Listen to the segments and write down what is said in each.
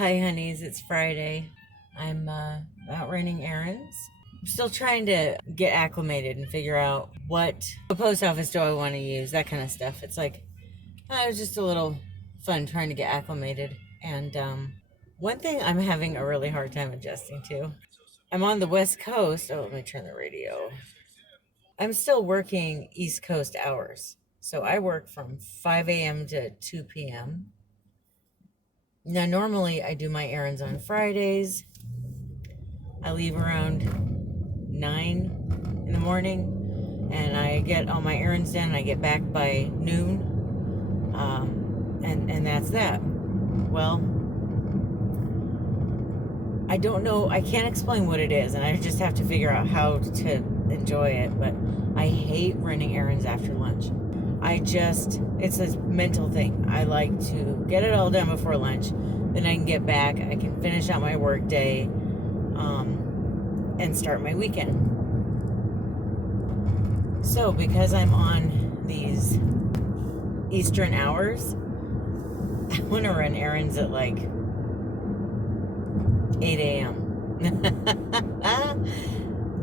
Hi, honeys. It's Friday. I'm out running errands. I'm still trying to get acclimated and figure out what post office do I want to use, that kind of stuff. It's like, it was just a little fun trying to get acclimated. And one thing I'm having a really hard time adjusting to. I'm on the West Coast. Oh, let me turn the radio. I'm still working East Coast hours. So I work from 5 a.m. to 2 p.m. Now, normally I do my errands on Fridays. I leave around 9 in the morning and I get all my errands done. I get back by noon. And that's that. Well, I don't know. I can't explain what it is, and I just have to figure out how to enjoy it. But I hate running errands after lunch. It's a mental thing. I like to get it all done before lunch. Then I can get back. I can finish out my work day and start my weekend. So because I'm on these Eastern hours, I want to run errands at like 8 a.m.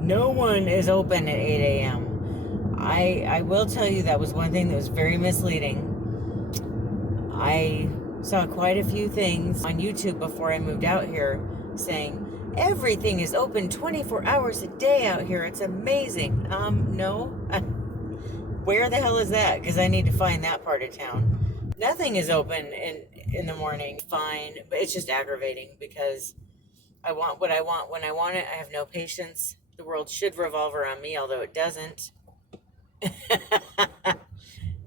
No one is open at 8 a.m. I will tell you that was one thing that was very misleading. I saw quite a few things on YouTube before I moved out here saying everything is open 24 hours a day out here. It's amazing. No. Where the hell is that? Because I need to find that part of town. Nothing is open in the morning. Fine, but it's just aggravating because I want what I want when I want it. I have no patience. The world should revolve around me, although it doesn't.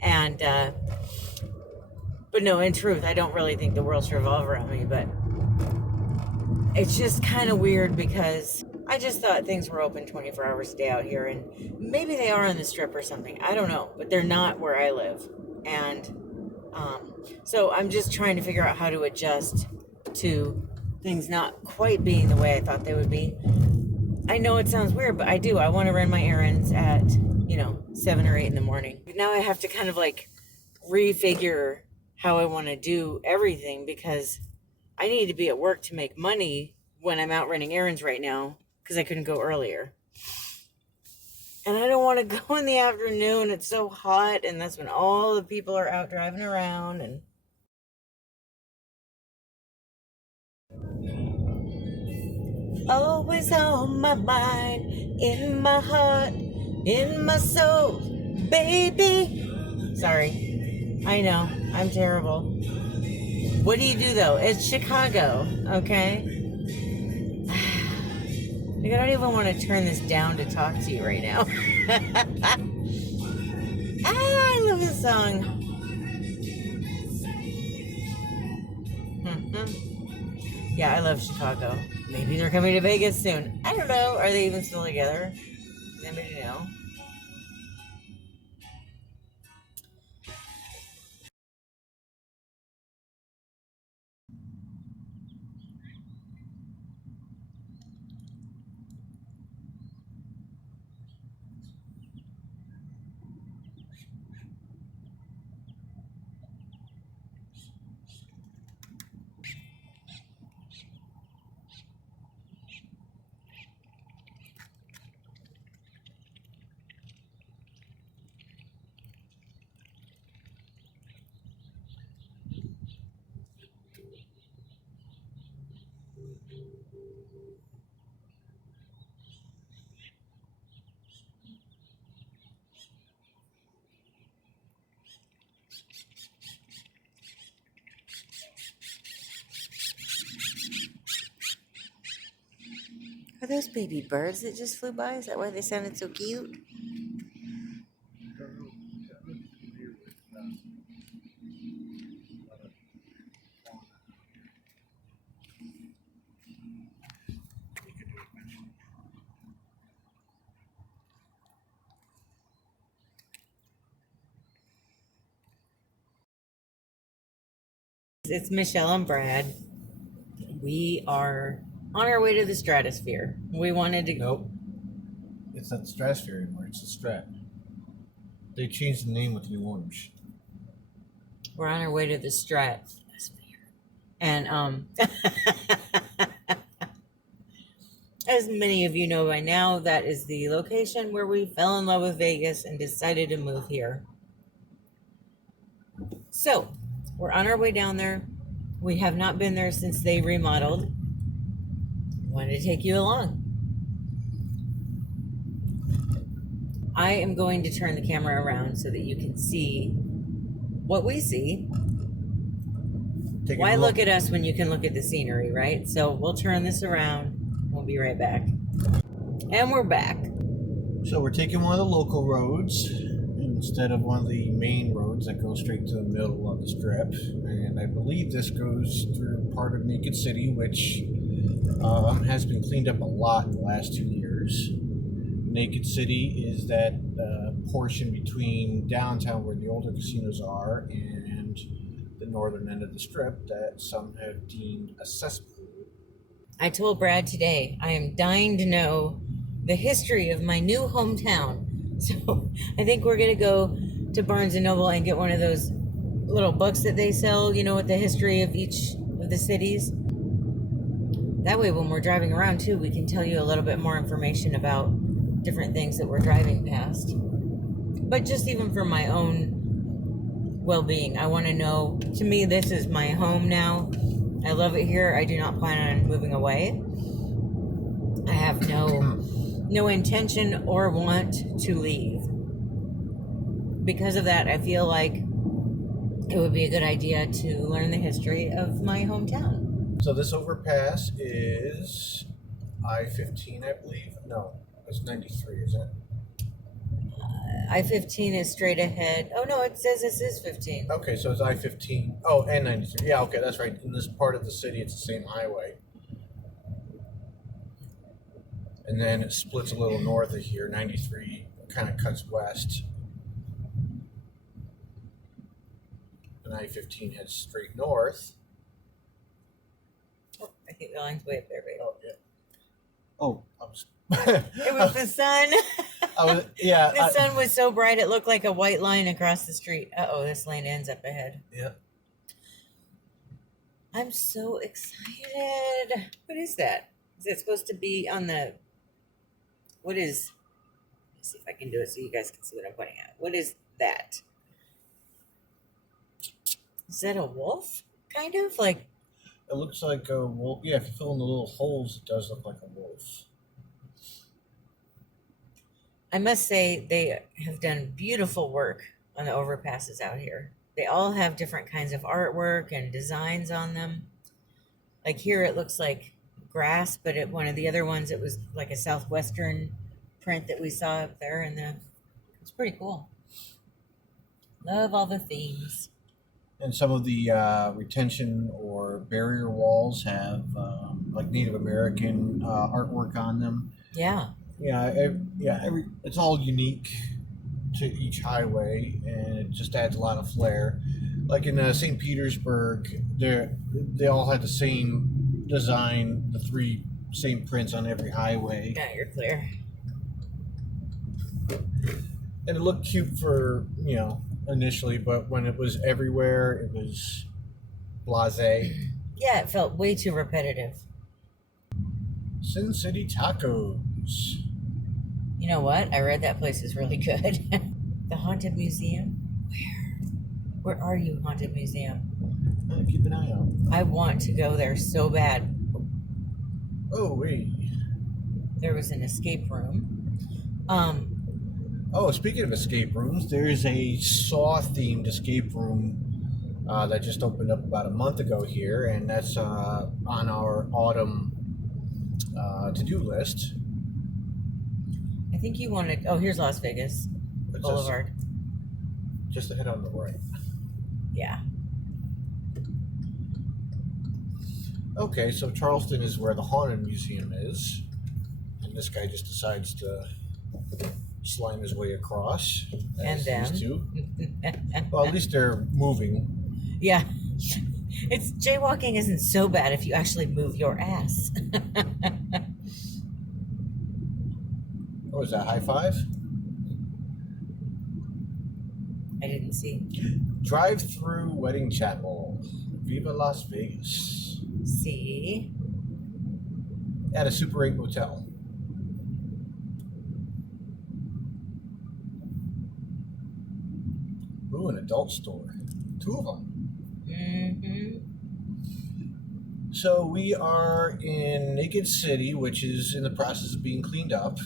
And but no, in truth, I don't really think the world should revolve around me. But it's just kind of weird because I just thought things were open 24 hours a day out here, and maybe they are on the strip or something. I don't know, but they're not where I live. And so I'm just trying to figure out how to adjust to things not quite being the way I thought they would be. I know it sounds weird, but I do. I want to run my errands at, 7 or 8 in the morning. But now I have to kind of like refigure how I want to do everything because I need to be at work to make money when I'm out running errands right now because I couldn't go earlier. And I don't want to go in the afternoon. It's so hot, and that's when all the people are out driving around. And always on my mind, in my heart, in my soul, baby. Sorry. I know. I'm terrible. What do you do, though? It's Chicago, okay? Like, I don't even want to turn this down to talk to you right now. I love this song. Yeah, I love Chicago. Maybe they're coming to Vegas soon. I don't know. Are they even still together? Does anybody know? Are those baby birds that just flew by? Is that why they sounded so cute? It's Michelle and Brad. We are on our way to the stratosphere. We wanted to. Nope. It's not the Stratosphere anymore. It's the Strat. They changed the name with new owners. We're on our way to the stratosphere. And as many of you know by now, that is the location where we fell in love with Vegas and decided to move here. So we're on our way down there. We have not been there since they remodeled. Wanted to take you along. I am going to turn the camera around so that you can see what we see. Why look at us when you can look at the scenery, right? So we'll turn this around. We'll be right back. And we're back. So we're taking one of the local roads instead of one of the main roads that go straight to the middle of the strip. And I believe this goes through part of Naked City, which has been cleaned up a lot in the last 2 years. Naked City is that portion between downtown where the older casinos are and the northern end of the strip that some have deemed a cesspool. I told Brad today I am dying to know the history of my new hometown. So I think we're going to go to Barnes & Noble and get one of those little books that they sell, you know, with the history of each of the cities. That way when we're driving around too, we can tell you a little bit more information about different things that we're driving past. But just even for my own well-being, I want to know, to me, this is my home now. I love it here. I do not plan on moving away. I have no intention or want to leave. Because of that, I feel like it would be a good idea to learn the history of my hometown. So this overpass is I-15, I believe. No, it's 93, isn't it? I-15 is straight ahead. Oh no, it says this is 15. Okay, so it's I-15. Oh, and 93. Yeah, okay, that's right. In this part of the city, it's the same highway. And then it splits a little north of here. 93 kind of cuts west. And I-15 heads straight north. Oh, I think the line's way up there, baby. Oh, yeah. Oh, I was... It was the sun. Yeah. The sun was so bright it looked like a white line across the street. Uh-oh, this lane ends up ahead. Yeah. I'm so excited. What is that? Is it supposed to be on the... What is... Let's see if I can do it so you guys can see what I'm pointing at. What is that? Is that a wolf? Kind of? Like... It looks like a wolf. Yeah, if you fill in the little holes, it does look like a wolf. I must say they have done beautiful work on the overpasses out here. They all have different kinds of artwork and designs on them. Like here it looks like grass, but at one of the other ones it was like a southwestern print that we saw up there, and it's pretty cool. Love all the themes. And some of the retention or barrier walls have like Native American artwork on them. Yeah. It's all unique to each highway, and it just adds a lot of flair. Like in St. Petersburg, they all had the same design, the 3 same prints on every highway. Yeah, you're clear. And it looked cute for, initially, but when it was everywhere, it was blasé. Yeah, it felt way too repetitive. Sin City Tacos. You know what? I read that place is really good. The Haunted Museum? Where are you, Haunted Museum? Keep an eye out. I want to go there so bad. Oh, wait. There was an escape room. Oh, speaking of escape rooms, there's a Saw-themed escape room that just opened up about a month ago here, and that's on our autumn to-do list. I think you wanted... Oh, here's Las Vegas Boulevard. Just ahead on the right. Yeah. Okay, so Charleston is where the Haunted Museum is, and this guy just decides to slime his way across. And then? These two. Well, at least they're moving. Yeah. It's jaywalking isn't so bad if you actually move your ass. Oh, is that high five? I didn't see. Drive-through wedding chapel. Viva Las Vegas. See? At a Super 8 motel. Ooh, an adult store. 2 of them. Mm-hmm. So we are in Naked City, which is in the process of being cleaned up.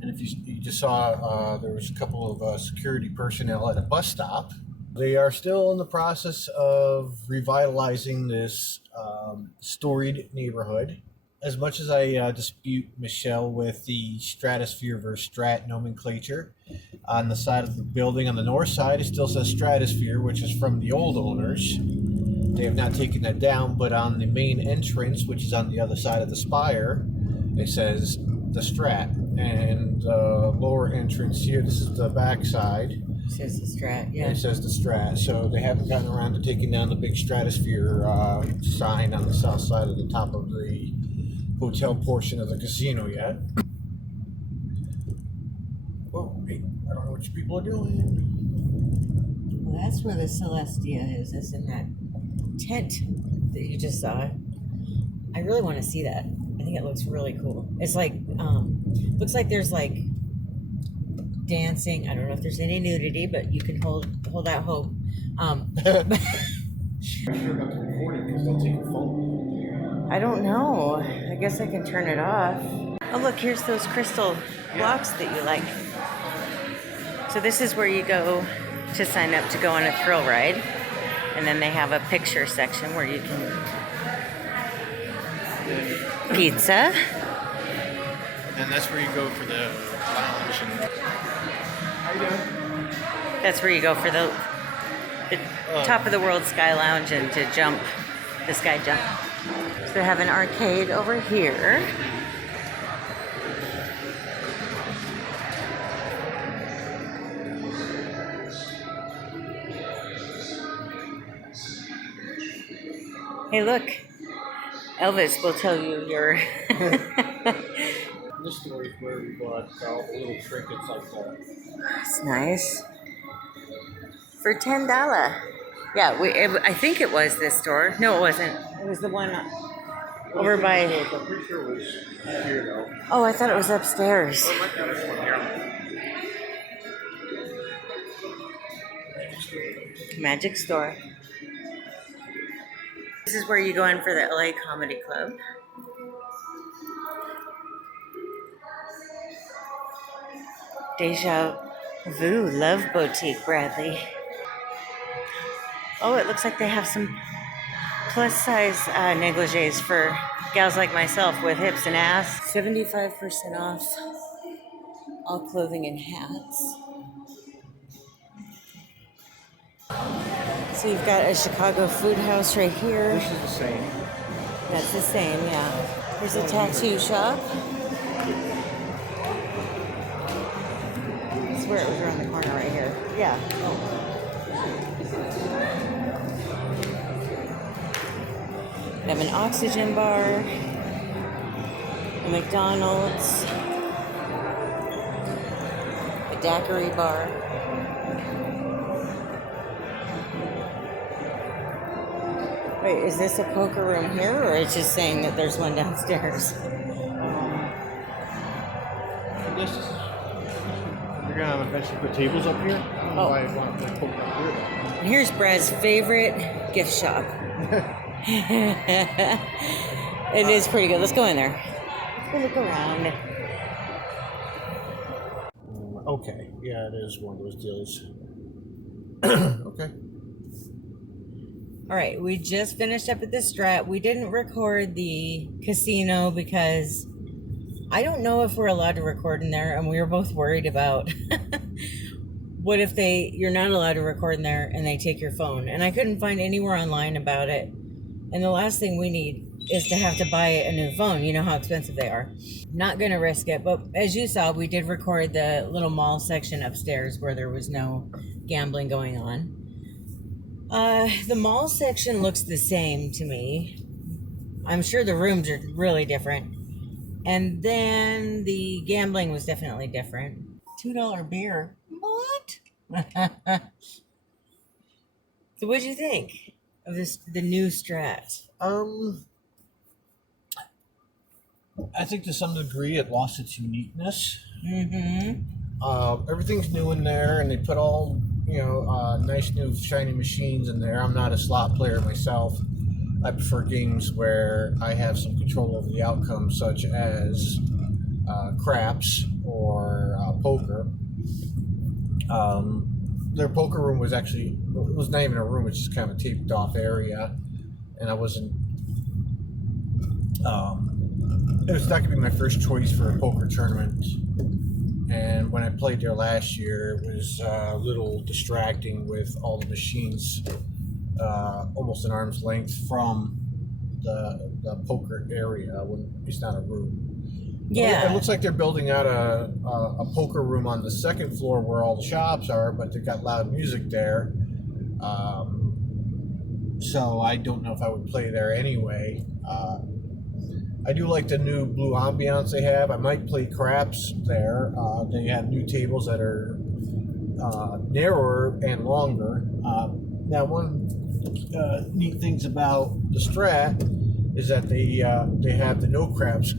And if you just saw, there was a couple of security personnel at a bus stop. They are still in the process of revitalizing this storied neighborhood. As much as I dispute Michelle with the stratosphere versus strat nomenclature, on the side of the building on the north side, it still says stratosphere, which is from the old owners. They have not taken that down, but on the main entrance, which is on the other side of the spire, it says the Strat. And the lower entrance here, this is the back side. It says the Strat, yeah. It says the Strat. So they haven't gotten around to taking down the big stratosphere sign on the south side of the top of the hotel portion of the casino yet. Whoa, hey, I don't know what you people are doing. Well, that's where the Celestia is. That's in that tent that you just saw. I really want to see that. I think it looks really cool. It's like, looks like there's like dancing. I don't know if there's any nudity, but you can hold out hope. I'm sure about the recording because they'll take your phone. I don't know. I guess I can turn it off. Oh, look, here's those crystal blocks that you like. So this is where you go to sign up to go on a thrill ride. And then they have a picture section where you can pizza. And that's where you go for the lounge. How you doing? That's where you go for the top of the world sky lounge and to jump the sky jump. So they have an arcade over here. Hey, look. Elvis will tell you your... This story is where we bought all the little trinkets like that. That's nice. For $10. Yeah, I think it was this store. No, it wasn't. It was the one over by... I'm pretty sure it was here, though. Oh, I thought it was upstairs. Oh, it might be this one here. Magic store. This is where you go in for the LA Comedy Club. Deja Vu Love Boutique, Bradley. Oh, it looks like they have some plus size negligees for gals like myself with hips and ass. 75% off all clothing and hats. So you've got a Chicago food house right here. This is the same. That's the same, yeah. There's a tattoo shop. I swear it was around the corner right here. Yeah. We have an oxygen bar, a McDonald's, a daiquiri bar. Wait, is this a poker room here, or it's just saying that there's one downstairs? This is... You're going to eventually put tables up here? I don't know why I want to put poker up here. And here's Brad's favorite gift shop. It is pretty good. Let's go in there. Let's go look around. Okay. Yeah, it is one of those deals. Okay. All right, we just finished up at the Strat. We didn't record the casino because I don't know if we're allowed to record in there, and we were both worried about what if you're not allowed to record in there and they take your phone. And I couldn't find anywhere online about it. And the last thing we need is to have to buy a new phone. You know how expensive they are. Not gonna risk it, but as you saw, we did record the little mall section upstairs where there was no gambling going on. The mall section looks the same to me. I'm sure the rooms are really different. And then the gambling was definitely different. $2 beer. What? So what'd you think? of the new Strat? I think to some degree it lost its uniqueness. Mm-hmm. Everything's new in there, and they put all nice new shiny machines in there. I'm not a slot player myself. I prefer games where I have some control over the outcome, such as craps or poker. Their poker room was actually, it was not even a room, it's just kind of a taped off area, and I wasn't, it was not going to be my first choice for a poker tournament. And when I played there last year, it was a little distracting with all the machines almost an arm's length from the poker area when it's not a room. Yeah. It looks like they're building out a poker room on the second floor where all the shops are, but they've got loud music there. So I don't know if I would play there anyway. I do like the new blue ambiance they have. I might play craps there. They have new tables that are narrower and longer. Now, one neat things about the Strat is that they have the no craps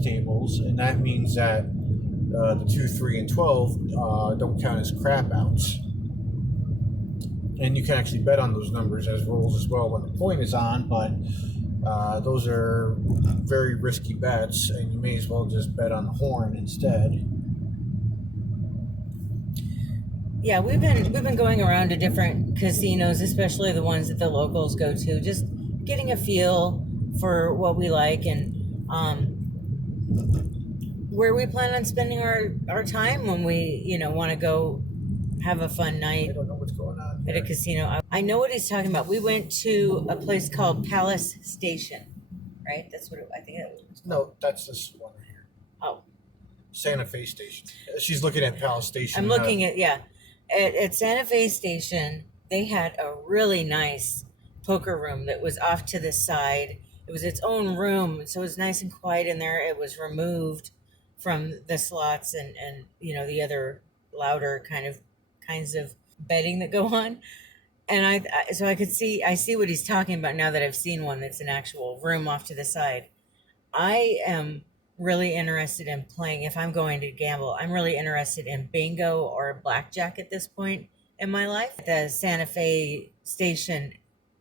tables, and that means that the 2, 3, and 12 don't count as crap outs. And you can actually bet on those numbers as rolls as well when the point is on, but those are very risky bets, and you may as well just bet on the horn instead. Yeah, we've been going around to different casinos, especially the ones that the locals go to, just getting a feel for what we like and where we plan on spending our time when we want to go have a fun night. I don't know what's going on here. At a casino. I know what he's talking about. We went to a place called Palace Station, right? That's what I think it was. No, that's this one right here. Oh, Santa Fe Station. She's looking at Palace Station. I'm looking at Santa Fe Station. They had a really nice poker room that was off to the side. It was its own room, so it was nice and quiet in there. It was removed from the slots and the other louder kinds of betting that go on. And I see what he's talking about now that I've seen one that's an actual room off to the side. I am really interested in playing. If I'm going to gamble, I'm really interested in bingo or blackjack at this point in my life. At the Santa Fe Station,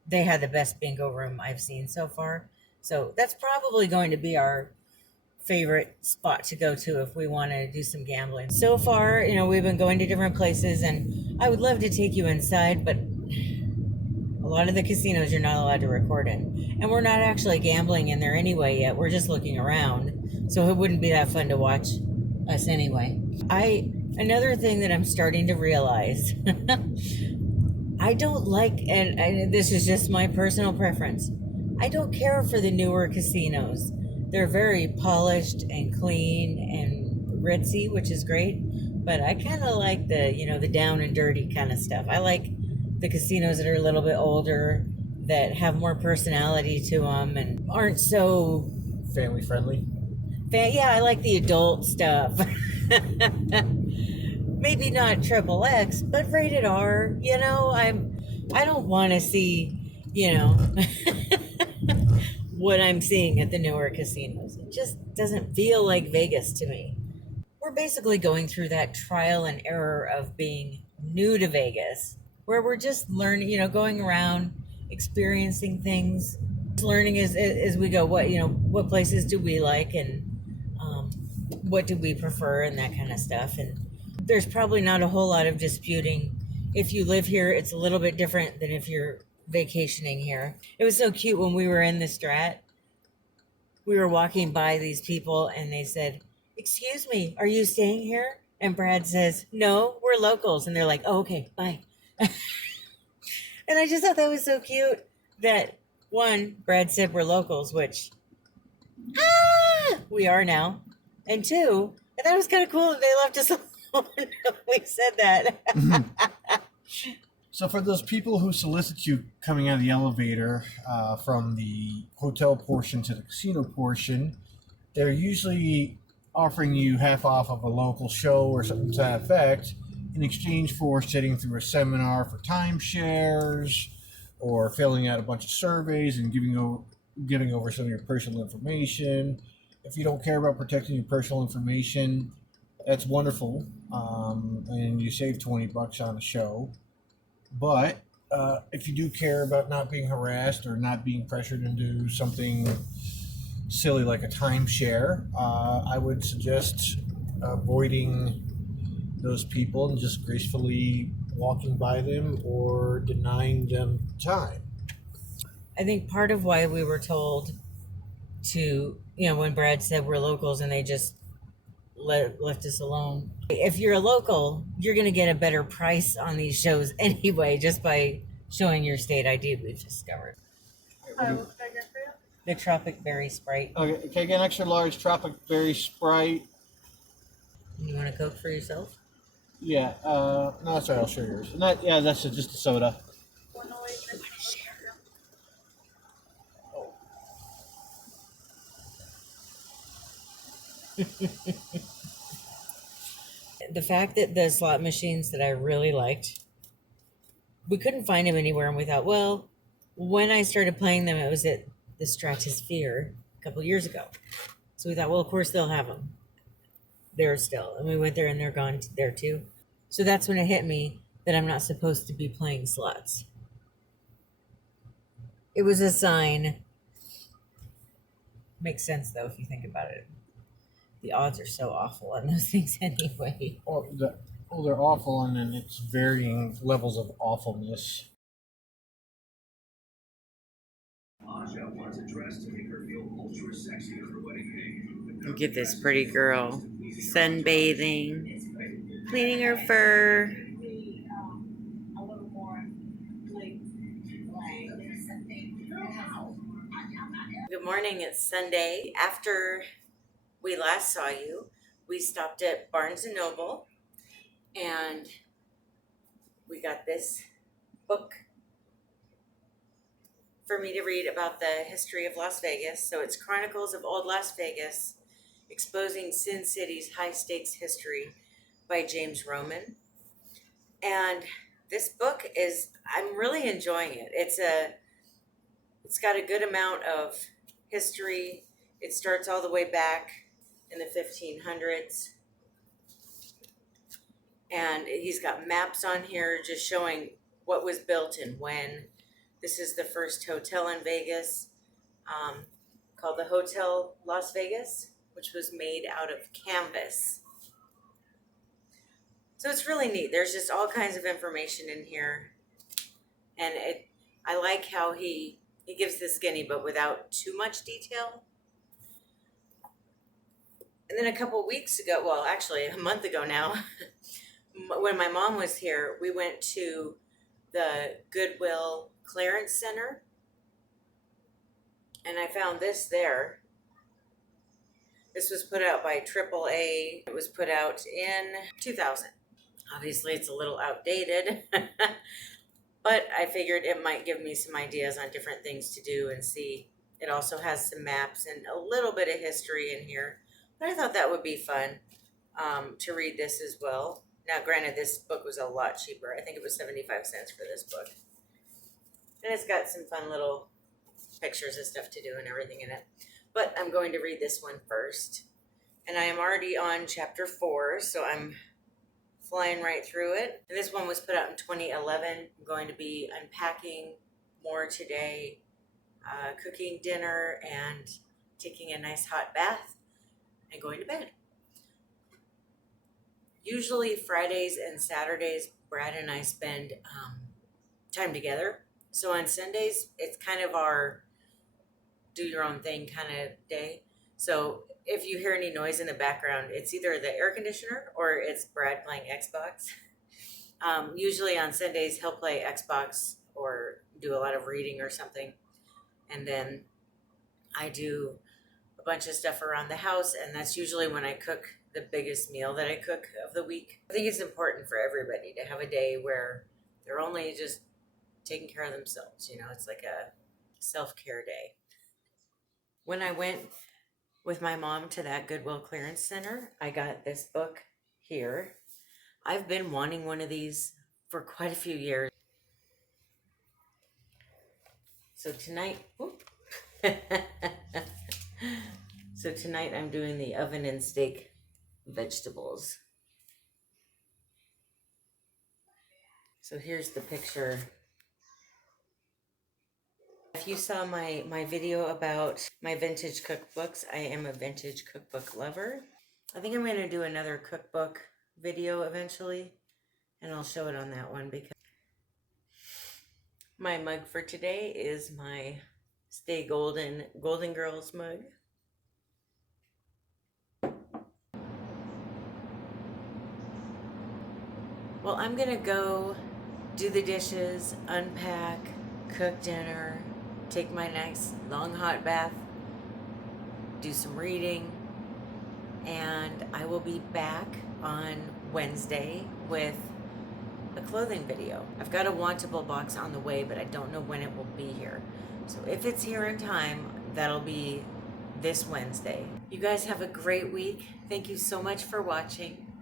they had the best bingo room I've seen so far. So that's probably going to be our favorite spot to go to if we want to do some gambling. So far, we've been going to different places, and I would love to take you inside, but a lot of the casinos you're not allowed to record in. And we're not actually gambling in there anyway yet. We're just looking around. So it wouldn't be that fun to watch us anyway. Another thing that I'm starting to realize, I don't like, and this is just my personal preference, I don't care for the newer casinos. They're very polished and clean and ritzy, which is great. But I kind of like the down and dirty kind of stuff. I like the casinos that are a little bit older, that have more personality to them and aren't so family friendly. Yeah, I like the adult stuff. Maybe not XXX, but rated R. I don't want to see, what I'm seeing at the newer casinos. It just doesn't feel like Vegas to me. We're basically going through that trial and error of being new to Vegas, where we're just learning, going around, experiencing things, learning as we go. What places do we like, and what do we prefer, and that kind of stuff. And there's probably not a whole lot of disputing. If you live here, it's a little bit different than if you're vacationing here. It was so cute when we were in the Strat. We were walking by these people, and they said, "Excuse me, are you staying here?" And Brad says, "No, we're locals." And they're like, "Oh, okay, bye." And I just thought that was so cute that, one, Brad said we're locals, which we are now. And two, I thought it was kind of cool that they left us alone when we said that. So for those people who solicit you coming out of the elevator from the hotel portion to the casino portion, they're usually offering you half off of a local show or something to that effect in exchange for sitting through a seminar for timeshares or filling out a bunch of surveys and giving over some of your personal information. If you don't care about protecting your personal information, that's wonderful, and you save $20 on a show. But if you do care about not being harassed or not being pressured into something silly like a timeshare, I would suggest avoiding those people and just gracefully walking by them or denying them time. I think part of why we were told to, when Brad said we're locals and they just left us alone. If you're a local, you're going to get a better price on these shows anyway, just by showing your state ID, we've discovered. The Tropic Berry Sprite. Okay, can I get an extra large Tropic Berry Sprite? You want a Coke for yourself? Yeah, no, that's all right, I'll share yours. Yeah, that's just a soda. The fact that the slot machines that I really liked, we couldn't find them anywhere, and we thought, well, when I started playing them, it was at the Stratosphere a couple years ago. So we thought, well, of course they'll have them there still. And we went there and they're gone there too. So that's when it hit me that I'm not supposed to be playing slots. It was a sign. Makes sense though if you think about it. The odds are so awful on those things anyway. Well, they're awful, and then it's varying levels of awfulness. Look at this pretty girl sunbathing, cleaning her fur. Good morning, it's Sunday. After we last saw you, we stopped at Barnes & Noble and we got this book for me to read about the history of Las Vegas. So it's Chronicles of Old Las Vegas, Exposing Sin City's High Stakes History by James Roman. And this book I'm really enjoying it. It's got a good amount of history. It starts all the way back in the 1500s. And he's got maps on here just showing what was built and when. This is the first hotel in Vegas, called the Hotel Las Vegas, which was made out of canvas. So it's really neat. There's just all kinds of information in here. And I like how he gives the skinny, but without too much detail. And then a couple weeks ago, well, actually a month ago now, when my mom was here, we went to the Goodwill Clearance Center, and I found this there. This was put out by AAA. It was put out in 2000. Obviously, it's a little outdated, but I figured it might give me some ideas on different things to do and see. It also has some maps and a little bit of history in here, but I thought that would be fun to read this as well. Now, granted, this book was a lot cheaper. I think it was 75 cents for this book. And it's got some fun little pictures and stuff to do and everything in it. But I'm going to read this one first. And I am already on chapter 4, so I'm flying right through it. And this one was put out in 2011. I'm going to be unpacking more today, cooking dinner, and taking a nice hot bath and going to bed. Usually Fridays and Saturdays, Brad and I spend time together. So on Sundays, it's kind of our do your own thing kind of day. So if you hear any noise in the background, it's either the air conditioner or it's Brad playing Xbox. Usually on Sundays, he'll play Xbox or do a lot of reading or something. And then I do a bunch of stuff around the house, and that's usually when I cook the biggest meal that I cook of the week. I think it's important for everybody to have a day where they're only just taking care of themselves. It's like a self-care day. When I went with my mom to that Goodwill Clearance Center, I got this book here. I've been wanting one of these for quite a few years. So tonight, so tonight I'm doing the oven and steak vegetables. So here's the picture. If you saw my video about my vintage cookbooks, I am a vintage cookbook lover. I think I'm going to do another cookbook video eventually, and I'll show it on that one because my mug for today is my Stay Golden Golden Girls mug. Well, I'm going to go do the dishes, unpack, cook dinner, take my nice long hot bath, do some reading, and I will be back on Wednesday with a clothing video. I've got a wantable box on the way, but I don't know when it will be here. So if it's here in time, that'll be this Wednesday. You guys have a great week. Thank you so much for watching.